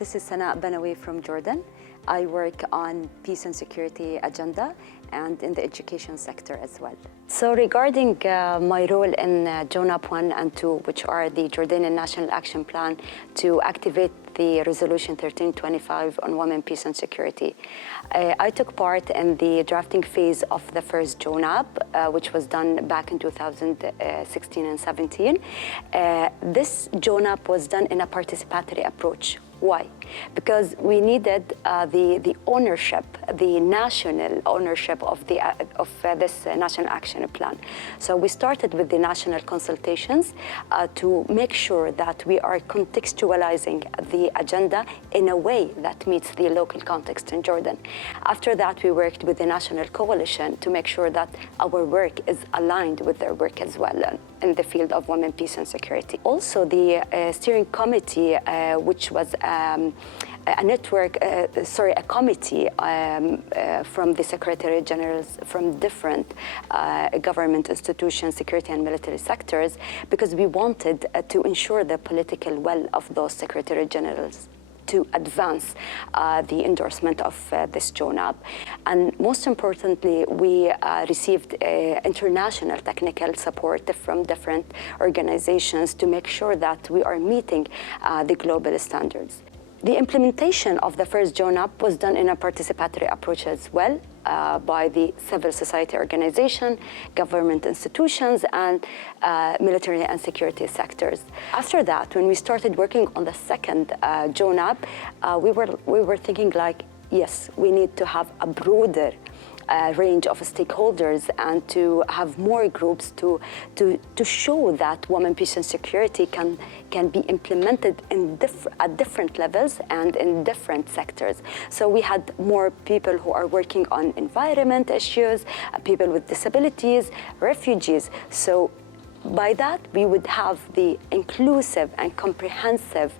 This is Sanaa Albanawi from Jordan. I work on peace and security agenda and in the education sector as well. So regarding my role in JONAP I and II, which are the Jordanian National Action Plan to activate the Resolution 1325 on women, peace and security, I took part in the drafting phase of the first JONAP, which was done back in 2016 and 17. This JONAP was done in a participatory approach. Why? Because we needed the ownership, the national ownership of this National Action Plan. So we started with the national consultations to make sure that we are contextualizing the agenda in a way that meets the local context in Jordan. After that, we worked with the National Coalition to make sure that our work is aligned with their work as well in the field of women, peace and security. Also, the steering committee, which was a committee from the Secretary Generals from different government institutions, security and military sectors, because we wanted to ensure the political will of those Secretary Generals to advance the endorsement of this JONAP. And most importantly, we received international technical support from different organizations to make sure that we are meeting the global standards. The implementation of the first JONAP was done in a participatory approach as well by the civil society organization, government institutions, and military and security sectors. After that, when we started working on the second JONAP, we were thinking like, yes, we need to have a broader range of stakeholders and to have more groups to show that women, peace and security can be implemented at different levels and in different sectors. So we had more people who are working on environment issues, people with disabilities, refugees. So by that, we would have the inclusive and comprehensive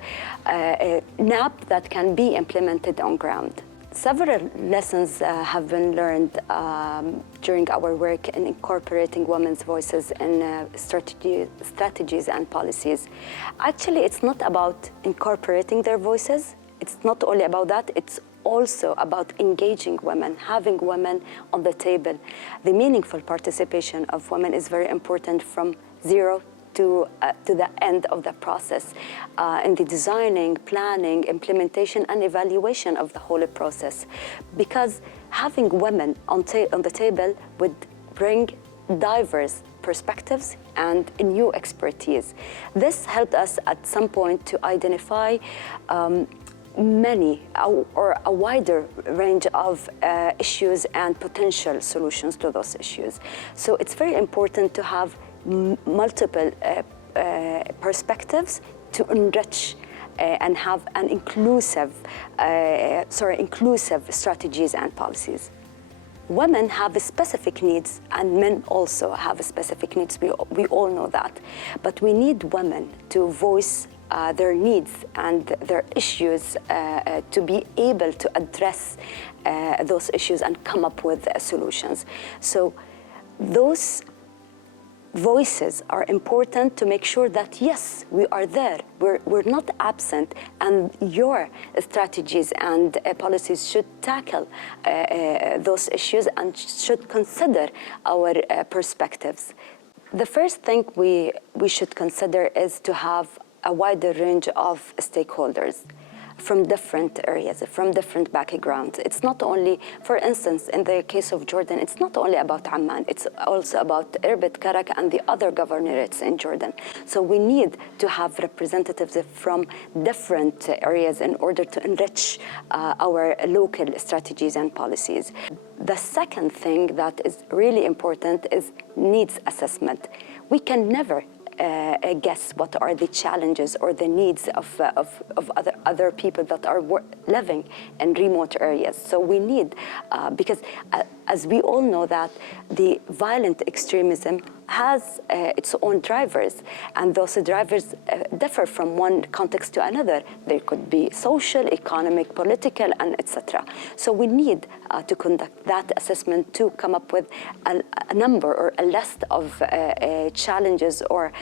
NAP that can be implemented on ground. Several lessons have been learned during our work in incorporating women's voices in strategies and policies. Actually, it's not about incorporating their voices. It's not only about that. It's also about engaging women, having women on the table. The meaningful participation of women is very important from zero to the end of the process in the designing, planning, implementation, and evaluation of the whole process. Because having women on the table would bring diverse perspectives and new expertise. This helped us at some point to identify many or a wider range of issues and potential solutions to those issues. So it's very important to have multiple perspectives to enrich and have an inclusive strategies and policies. Women have specific needs and men also have specific needs. We all know that. But we need women to voice their needs and their issues to be able to address those issues and come up with solutions. So those voices are important to make sure that, yes, we are there. We're not absent, and your strategies and policies should tackle those issues and should consider our perspectives. The first thing we should consider is to have a wider range of stakeholders from different areas, from different backgrounds. It's not only, for instance, in the case of Jordan, it's not only about Amman, it's also about Irbid, Karak, and the other governorates in Jordan. So we need to have representatives from different areas in order to enrich our local strategies and policies. The second thing that is really important is needs assessment. We can never guess what are the challenges or the needs of other people that are living in remote areas. So we need, because as we all know that the violent extremism has its own drivers, and those drivers differ from one context to another. They could be social, economic, political, and etc. So we need to conduct that assessment to come up with a number or a list of challenges or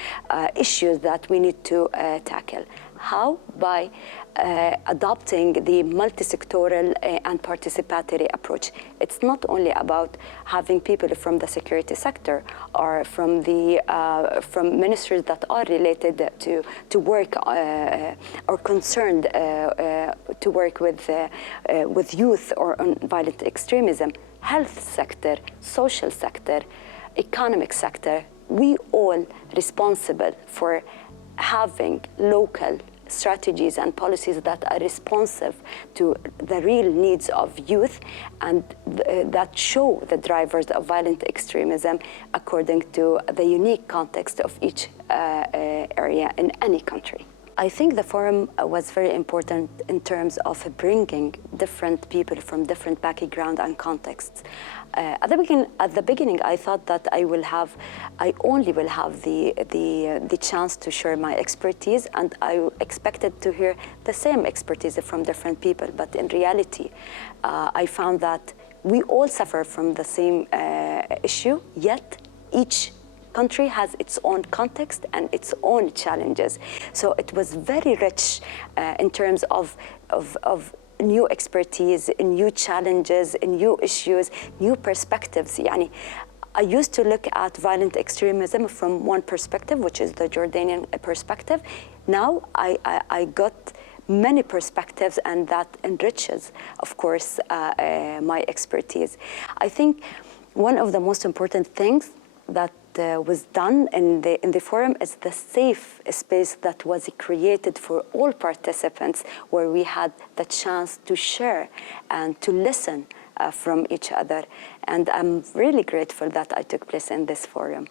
issues that we need to tackle. How? By adopting the multi-sectoral and participatory approach. It's not only about having people from the security sector or from ministries that are related to work or concerned to work with youth or on violent extremism. Health sector, social sector, economic sector, we all responsible for having local strategies and policies that are responsive to the real needs of youth and that show the drivers of violent extremism according to the unique context of each area in any country. I think the forum was very important in terms of bringing different people from different backgrounds and contexts. At the beginning, I thought that I only will have the chance to share my expertise, and I expected to hear the same expertise from different people. But in reality, I found that we all suffer from the same issue, yet each country has its own context and its own challenges. So it was very rich in terms of new expertise, new challenges, new issues, new perspectives. I used to look at violent extremism from one perspective, which is the Jordanian perspective. Now I got many perspectives, and that enriches, of course, my expertise. I think one of the most important things that was done in the forum is the safe space that was created for all participants, where we had the chance to share and to listen from each other. And I'm really grateful that I took place in this forum.